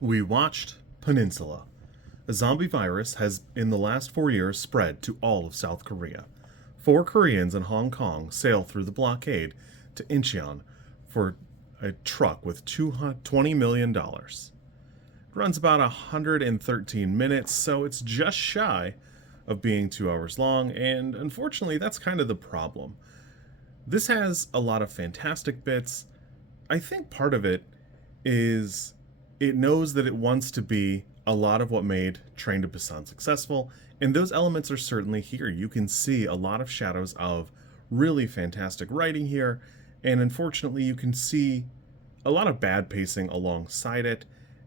We watched Peninsula. A zombie virus has, in the last 4 years, spread to all of South Korea. 4 Koreans in Hong Kong sail through the blockade to Incheon for a truck with $20 million. It runs about 113 minutes, so it's just shy of being 2 hours long, and unfortunately, that's kind of the problem. This has a lot of fantastic bits. I think part of it is it knows that it wants to be a lot of what made Train to Busan successful, and those elements are certainly here. You can see a lot of shadows of really fantastic writing here, and unfortunately you can see a lot of bad pacing alongside it,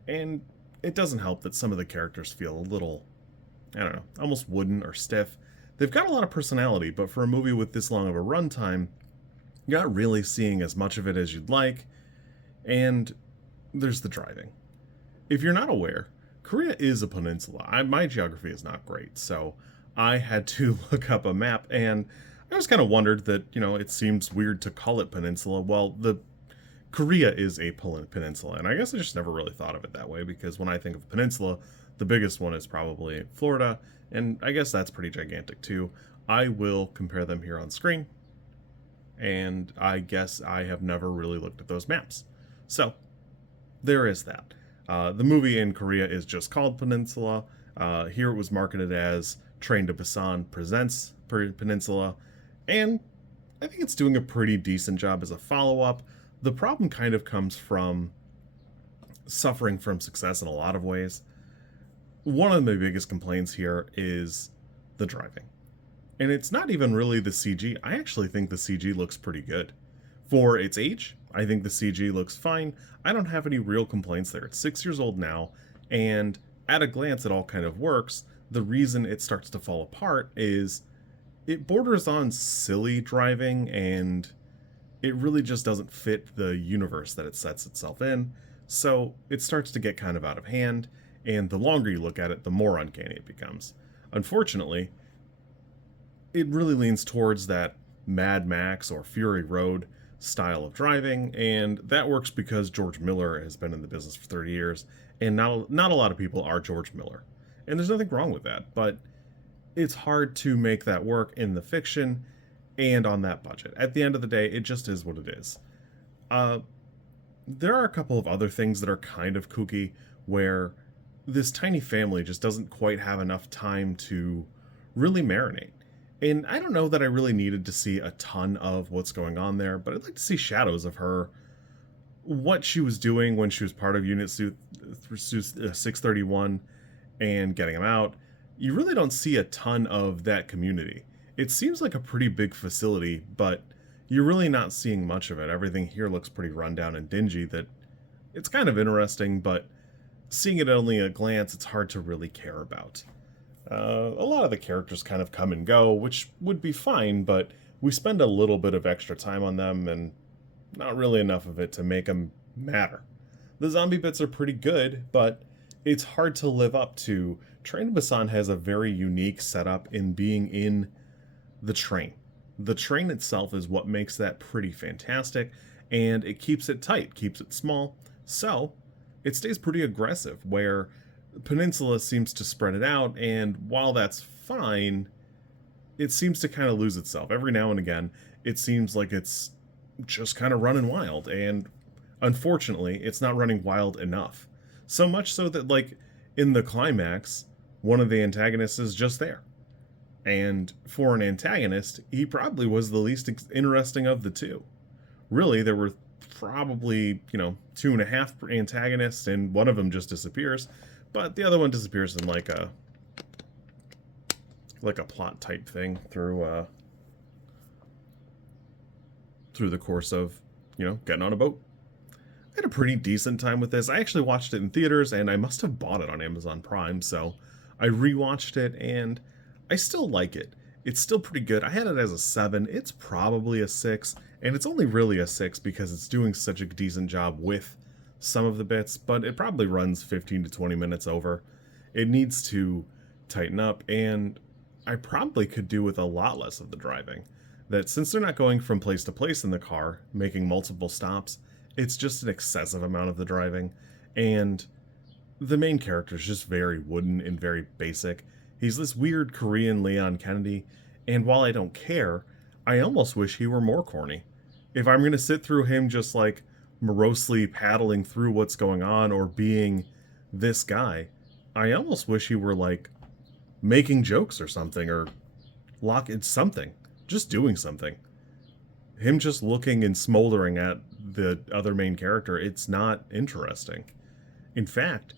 and it doesn't help that some of the characters feel a little, I don't know, almost wooden or stiff. They've got a lot of personality, but for a movie with this long of a runtime, you're not really seeing as much of it as you'd like, and there's the driving. If you're not aware, Korea is a peninsula. My geography is not great, so I had to look up a map, and I just kind of wondered that, it seems weird to call it peninsula. Well, Korea is a peninsula, and I guess I just never really thought of it that way, because when I think of peninsula, the biggest one is probably Florida, and I guess that's pretty gigantic too. I will compare them here on screen, and I guess I have never really looked at those maps. So, there is that. The movie in Korea is just called Peninsula. Here it was marketed as Train to Busan Presents Peninsula, and I think it's doing a pretty decent job as a follow-up. The problem kind of comes from suffering from success in a lot of ways. One of my biggest complaints here is the driving. And it's not even really the CG. I actually think the CG looks pretty good. For its age, I think the CG looks fine. I don't have any real complaints there. It's 6 years old now, and at a glance it all kind of works. The reason it starts to fall apart is it borders on silly driving, and it really just doesn't fit the universe that it sets itself in. So it starts to get kind of out of hand, and the longer you look at it, the more uncanny it becomes. Unfortunately, it really leans towards that Mad Max or Fury Road style of driving, and that works because George Miller has been in the business for 30 years, and not a lot of people are George Miller. And there's nothing wrong with that, but it's hard to make that work in the fiction and on that budget. At the end of the day, it just is what it is. There are a couple of other things that are kind of kooky, where this tiny family just doesn't quite have enough time to really marinate. And I don't know that I really needed to see a ton of what's going on there, but I'd like to see shadows of her, what she was doing when she was part of Unit 631 and getting them out. You really don't see a ton of that community. It seems like a pretty big facility, but you're really not seeing much of it. Everything here looks pretty rundown and dingy. That it's kind of interesting, but seeing it at only a glance, it's hard to really care about. A lot of the characters kind of come and go, which would be fine, but we spend a little bit of extra time on them, and not really enough of it to make them matter. The zombie bits are pretty good, but it's hard to live up to. Train to Busan has a very unique setup in being in the train. The train itself is what makes that pretty fantastic, and it keeps it tight, keeps it small, so it stays pretty aggressive, where Peninsula seems to spread it out, and while that's fine, it seems to kind of lose itself. Every now and again, it seems like it's just kind of running wild, and unfortunately, it's not running wild enough. So much so that, like, in the climax, one of the antagonists is just there. And for an antagonist, he probably was the least interesting of the two. Really, there were probably, 2.5 antagonists, and one of them just disappears. But the other one disappears in like a plot type thing through the course of, getting on a boat. I had a pretty decent time with this. I actually watched it in theaters, and I must have bought it on Amazon Prime, so I rewatched it, and I still like it. It's still pretty good. I had it as a 7. It's probably a 6, and it's only really a 6 because it's doing such a decent job with some of the bits, but it probably runs 15 to 20 minutes over. It needs to tighten up, and I probably could do with a lot less of the driving. That since they're not going from place to place in the car, making multiple stops, it's just an excessive amount of the driving, and the main character is just very wooden and very basic. He's this weird Korean Leon Kennedy, and while I don't care, I almost wish he were more corny. If I'm going to sit through him just like morosely paddling through what's going on or being this guy, I almost wish he were like making jokes or something, or locking something, just doing something. Him just looking and smoldering at the other main character, it's not interesting. In fact,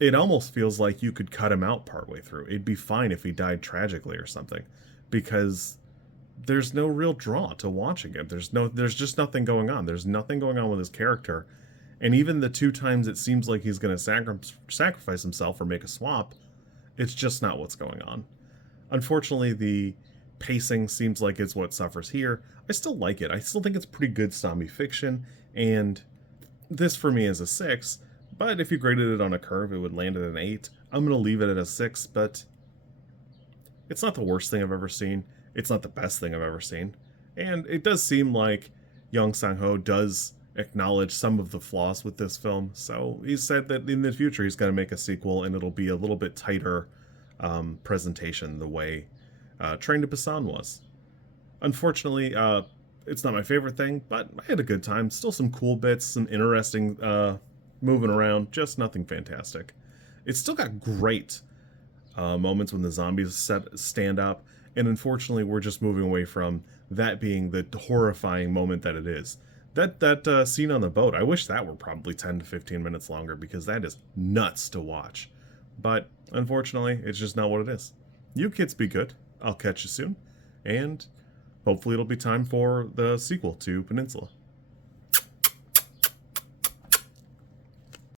it almost feels like you could cut him out partway through. It'd be fine if he died tragically or something, because there's no real draw to watching him. There's just nothing going on. There's nothing going on with his character. And even the two times it seems like he's going to sacrifice himself or make a swap, it's just not what's going on. Unfortunately, the pacing seems like it's what suffers here. I still like it. I still think it's pretty good zombie fiction, and this for me is a 6, but if you graded it on a curve, it would land at an 8. I'm going to leave it at a 6, but it's not the worst thing I've ever seen. It's not the best thing I've ever seen. And it does seem like Yeon Sang-ho does acknowledge some of the flaws with this film, so he said that in the future he's going to make a sequel, and it'll be a little bit tighter presentation the way Train to Busan was. Unfortunately, it's not my favorite thing, but I had a good time. Still some cool bits, some interesting moving around, just nothing fantastic. It's still got great moments when the zombies stand up, and unfortunately we're just moving away from that being the horrifying moment that it is. That scene on the boat, I wish that were probably 10 to 15 minutes longer, because that is nuts to watch. But unfortunately, it's just not what it is. You kids be good. I'll catch you soon, and hopefully it'll be time for the sequel to Peninsula.